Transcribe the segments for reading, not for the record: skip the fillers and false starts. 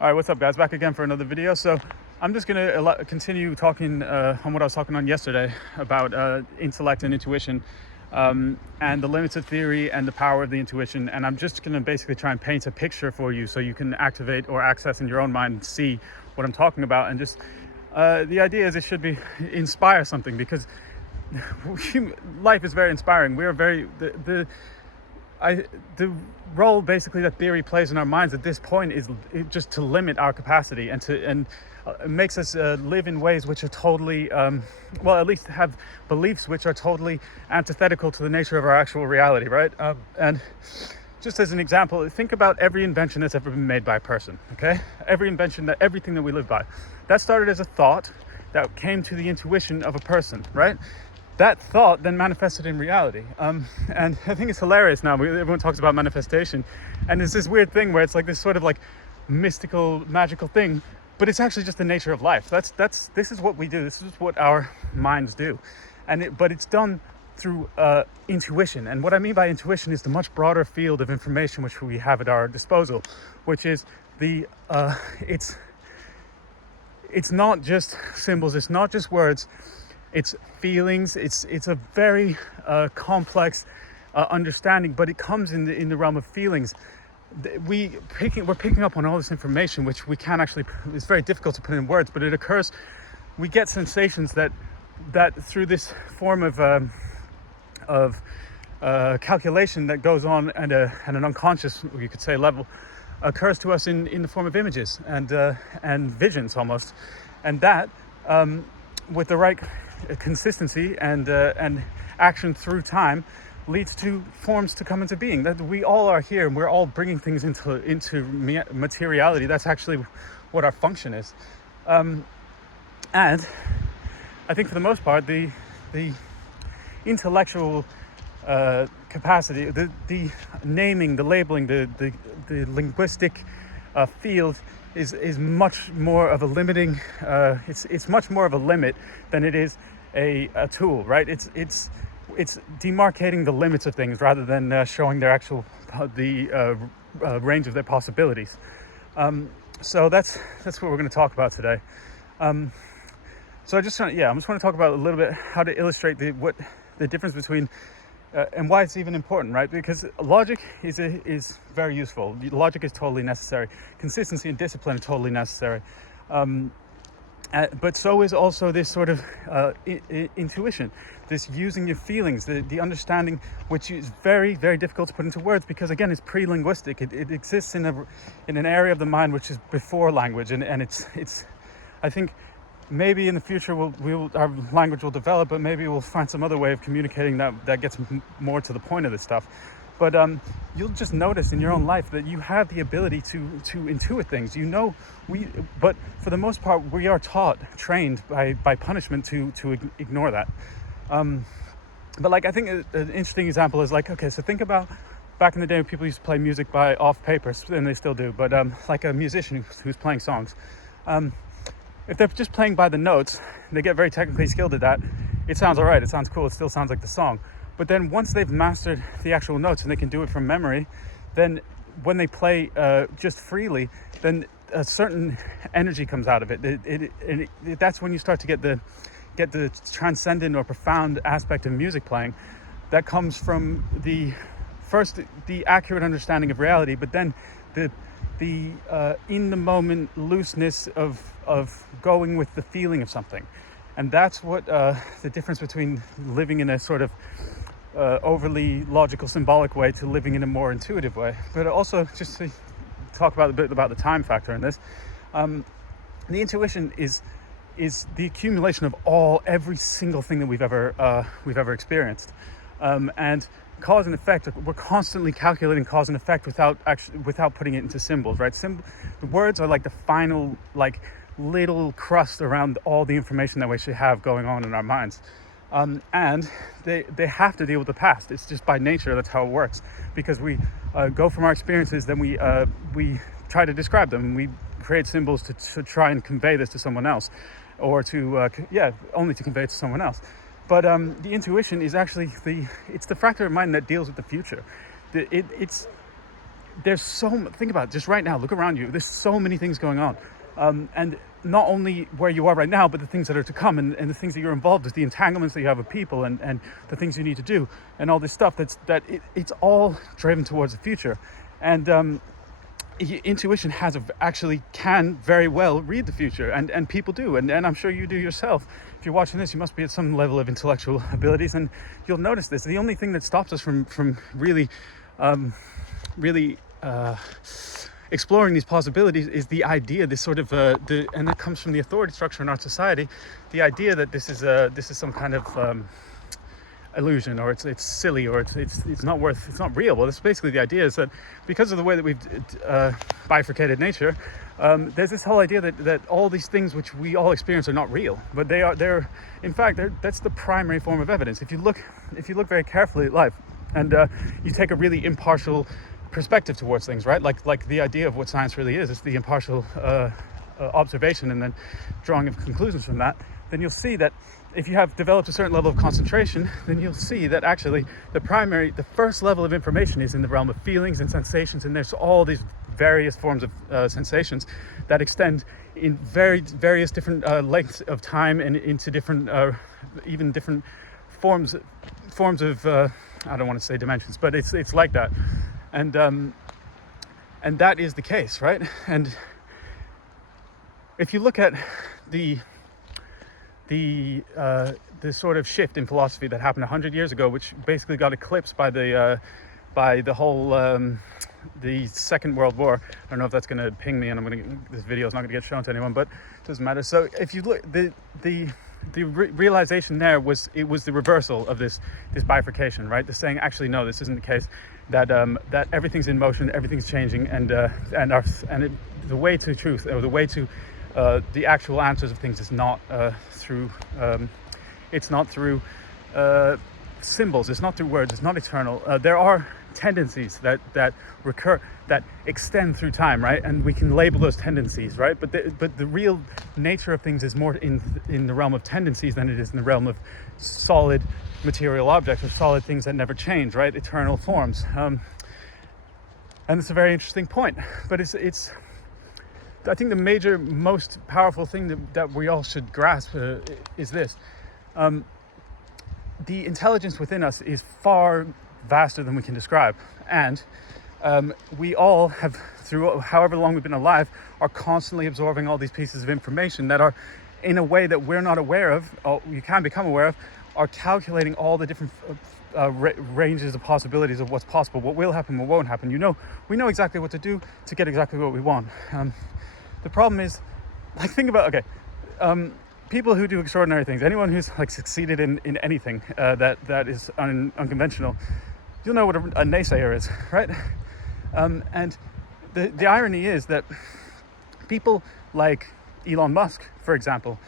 All right, what's up, guys? Back again for another video. So I'm just going to continue talking on what I was talking on yesterday about intellect and intuition, and the limits of theory and the power of the intuition. And I'm just going to basically try and paint a picture for you so you can activate or access in your own mind and see what I'm talking about. And just the idea is it should be inspire something, because life is very inspiring. We are very the role basically that theory plays in our minds at this point is just to limit our capacity and it makes us live in ways which are totally well, at least have beliefs which are totally antithetical to the nature of our actual reality, right? And just as an example, think about every invention that's ever been made by a person. Okay, everything that we live by, that started as a thought that came to the intuition of a person, right? That thought then manifested in reality. And I think it's hilarious now. Everyone talks about manifestation, and it's this weird thing where it's like this sort of like mystical, magical thing, but it's actually just the nature of life. This is what we do. This is what our minds do, but it's done through intuition. And what I mean by intuition is the much broader field of information which we have at our disposal, which is it's not just symbols. It's not just words. It's feelings. It's a very complex understanding, but it comes in the realm of feelings. We're picking up on all this information, which we can't actually. It's very difficult to put in words, but it occurs. We get sensations that through this form of calculation that goes on at an unconscious, you could say, level, occurs to us in the form of images and visions almost, and that with the right consistency and action through time leads to forms to come into being. That we all are here and we're all bringing things into materiality. That's actually what our function is. And I think for the most part, the intellectual capacity, the naming, the labeling, the linguistic field is much more of a limiting. It's much more of a limit than it is a tool, right? It's demarcating the limits of things rather than showing their actual range of their possibilities. So that's what we're going to talk about today. So I'm just want to talk about a little bit how to illustrate the difference between and why it's even important, right? Because logic is very useful. Logic is totally necessary. Consistency and discipline are totally necessary. But so is also this sort of intuition, this using your feelings, the understanding, which is very, very difficult to put into words because, again, it's pre-linguistic. It exists in an area of the mind which is before language, and it's I think maybe in the future our language will develop, but maybe we'll find some other way of communicating that gets more to the point of this stuff. But you'll just notice in your own life that you have the ability to intuit things. But for the most part, we are trained by punishment to ignore that. But like, I think an interesting example is like, okay, so think about back in the day when people used to play music off paper, and they still do, but like a musician who's playing songs. If they're just playing by the notes, they get very technically skilled at that. It sounds all right. It sounds cool. It still sounds like the song. But then once they've mastered the actual notes and they can do it from memory, then when they play just freely, then a certain energy comes out of it. That's when you start to get the transcendent or profound aspect of music playing that comes from the accurate understanding of reality, but then the in the moment looseness of going with the feeling of something. And that's what the difference between living in a sort of overly logical, symbolic way to living in a more intuitive way. But also, just to talk a bit about the time factor in this, the intuition is the accumulation of every single thing that we've ever experienced, and cause and effect. We're constantly calculating cause and effect without putting it into symbols, right? The words are like the final, like, little crust around all the information that we should have going on in our minds, and they have to deal with the past. It's just by nature. That's how it works, because we go from our experiences, then we try to describe them, and we create symbols to try and convey this to someone else, or only to convey it to someone else. But the intuition is actually it's the fractal mind that deals with the future. It's there's think about it, just right now, look around you, there's so many things going on, and not only where you are right now, but the things that are to come, and the things that you're involved with, the entanglements that you have with people, and the things you need to do, and all this stuff it's all driven towards the future. And intuition actually can very well read the future, and people do, and I'm sure you do yourself. If you're watching this, you must be at some level of intellectual abilities, and you'll notice this. The only thing that stops us from really exploring these possibilities is the idea, this sort of and it comes from the authority structure in our society, the idea that this is some kind of illusion, or it's silly, or it's not real. Well, that's basically the idea, is that because of the way that we've bifurcated nature, there's this whole idea that all these things which we all experience are not real, but they're in fact that's the primary form of evidence. If you look very carefully at life, and you take a really impartial perspective towards things, right? Like the idea of what science really is the impartial observation, and then drawing of conclusions from that, then you'll see that if you have developed a certain level of concentration, then you'll see that actually the first level of information is in the realm of feelings and sensations, and there's all these various forms of sensations that extend in various different lengths of time, and into different even different forms of I don't want to say dimensions, but it's like that, and that is the case, right? And if you look at the sort of shift in philosophy that happened 100 years ago, which basically got eclipsed by the whole the Second World War. I don't know if that's going to ping me, and this video is not going to get shown to anyone, but it doesn't matter. So if you look, the realization there was the reversal of this bifurcation, right? The saying, actually, no, this isn't the case. That everything's in motion, everything's changing, and the way to truth, or the way to the actual answers of things is not through symbols, it's not through words, it's not eternal. There are tendencies that recur, that extend through time, right? And we can label those tendencies, right? But the real nature of things is more in the realm of tendencies than it is in the realm of solid material objects, or solid things that never change, right? Eternal forms. And it's a very interesting point. But it's I think the most powerful thing that we all should grasp is this. The intelligence within us is far vaster than we can describe. And we all have, through however long we've been alive, are constantly absorbing all these pieces of information that are, in a way that we're not aware of, or you can become aware of, are calculating all the different ranges of possibilities of what's possible, what will happen, what won't happen. We know exactly what to do to get exactly what we want. The problem is, like, think about, people who do extraordinary things, anyone who's like succeeded in anything that is unconventional, you'll know what a naysayer is, right? And the irony is that people like Elon Musk, for example,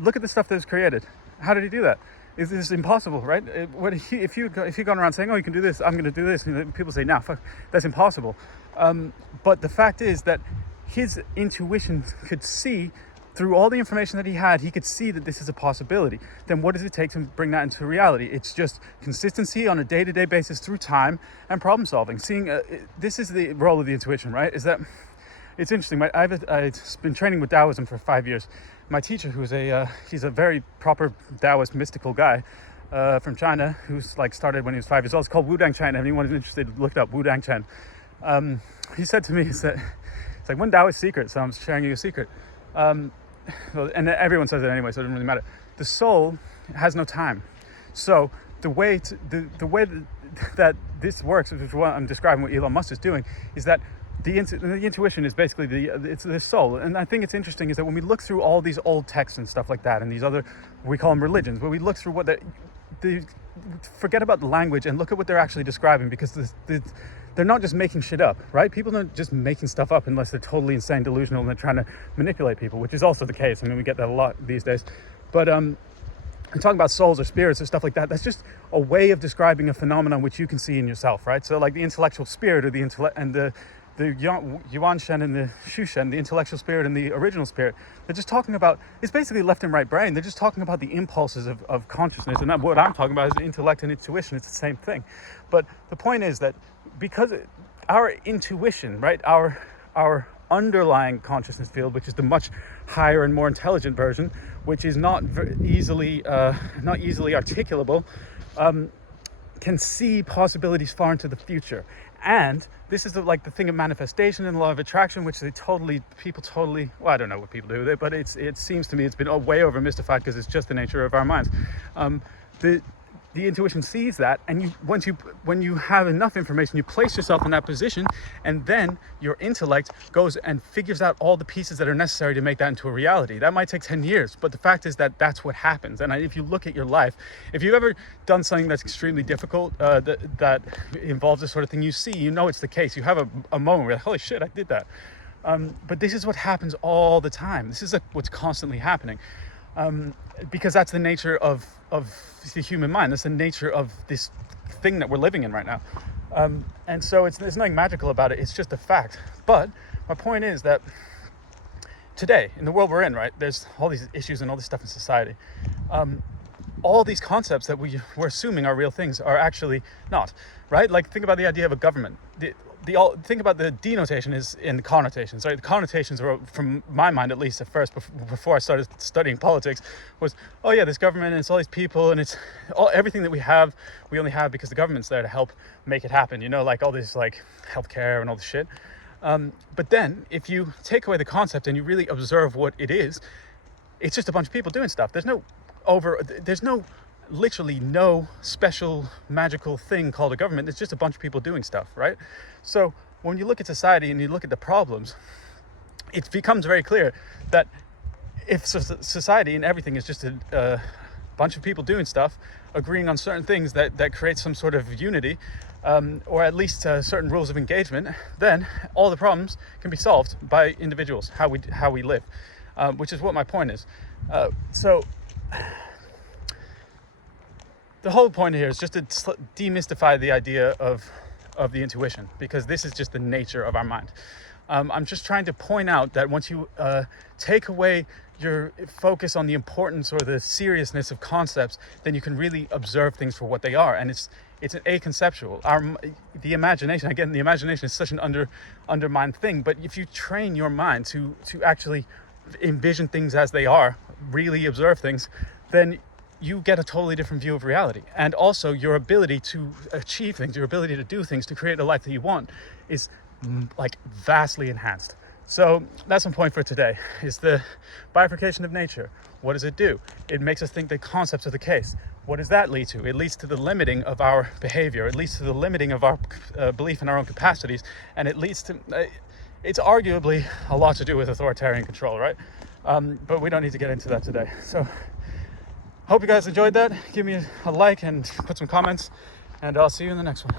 look at the stuff that was created. How did he do that? This is impossible, right? If you've gone around saying, "Oh, you can do this, I'm going to do this," and people say, "Nah, fuck, that's impossible." But the fact is that his intuition could see, through all the information that he could see that this is a possibility. Then what does it take to bring that into reality? It's just consistency on a day-to-day basis through time, and problem solving. This is the role of the intuition, right? Is that it's interesting. I've been training with Taoism for 5 years. My teacher, he's a very proper Taoist mystical guy from China, who's started when he was 5 years old. It's called Wudang Chen. If anyone is interested, look it up, Wudang Chen. He said to me, it's like one Taoist secret, so I'm sharing you a secret. And everyone says it anyway, so it doesn't really matter. The soul has no time. So the way that this works, which is what I'm describing what Elon Musk is doing, is that the intuition is basically it's the soul. And I think it's interesting is that when we look through all these old texts and stuff like that, and these other, we call them religions, where we look through what forget about the language and look at what they're actually describing, because they're not just making shit up, right? People aren't just making stuff up unless they're totally insane, delusional, and they're trying to manipulate people, which is also the case. I mean, we get that a lot these days. But I'm talking about souls or spirits or stuff like that. That's just a way of describing a phenomenon which you can see in yourself, right? So like the intellectual spirit, or the intellect, and the Yuan Shen and the Shu Shen, the intellectual spirit and the original spirit, they're just talking about, it's basically left and right brain. They're just talking about the impulses of consciousness. And what I'm talking about is intellect and intuition. It's the same thing. But the point is that because our intuition, right? Our underlying consciousness field, which is the much higher and more intelligent version, which is not easily articulable, can see possibilities far into the future. And this is the thing of manifestation and the law of attraction, which people totally, well, I don't know what people do with it, but it seems to me it's been way over mystified because it's just the nature of our minds. The intuition sees that, and when you have enough information, you place yourself in that position, and then your intellect goes and figures out all the pieces that are necessary to make that into a reality. That might take 10 years, but the fact is that that's what happens. And if you look at your life, if you've ever done something that's extremely difficult, that involves this sort of thing, you know it's the case. You have a moment where you're like, holy shit, I did that. But this is what happens all the time. This is what's constantly happening. Because that's the nature of the human mind. That's the nature of this thing that we're living in right now. And so there's nothing magical about it. It's just a fact. But my point is that today, in the world we're in, right, there's all these issues and all this stuff in society. All these concepts that we're assuming are real things are actually not, right? Like, think about the idea of a government. Think about the denotation is in the connotations, right? The connotations were, from my mind at least at first, before I started studying politics, was, oh yeah, this government and it's all these people and it's everything that we only have because the government's there to help make it happen, like all this like healthcare and all this shit. But then if you take away the concept and you really observe what it is, it's just a bunch of people doing stuff. There's literally no special magical thing called a government. It's just a bunch of people doing stuff, right? So when you look at society and you look at the problems, it becomes very clear that if society and everything is just a bunch of people doing stuff, agreeing on certain things that create some sort of unity, or at least certain rules of engagement, then all the problems can be solved by individuals, how we live, which is what my point is. So the whole point here is just to demystify the idea of the intuition, because this is just the nature of our mind. I'm just trying to point out that once you take away your focus on the importance or the seriousness of concepts, then you can really observe things for what they are. And it's an aconceptual. The imagination is such an undermined thing. But if you train your mind to actually envision things as they are, really observe things, then you get a totally different view of reality. And also your ability to achieve things, your ability to do things, to create a life that you want is like vastly enhanced. So that's my point for today, is the bifurcation of nature. What does it do? It makes us think that concepts are the case. What does that lead to? It leads to the limiting of our behavior. It leads to the limiting of our belief in our own capacities. And it leads to, it's arguably a lot to do with authoritarian control, right? But we don't need to get into that today. So hope you guys enjoyed that. Give me a like and put some comments, and I'll see you in the next one.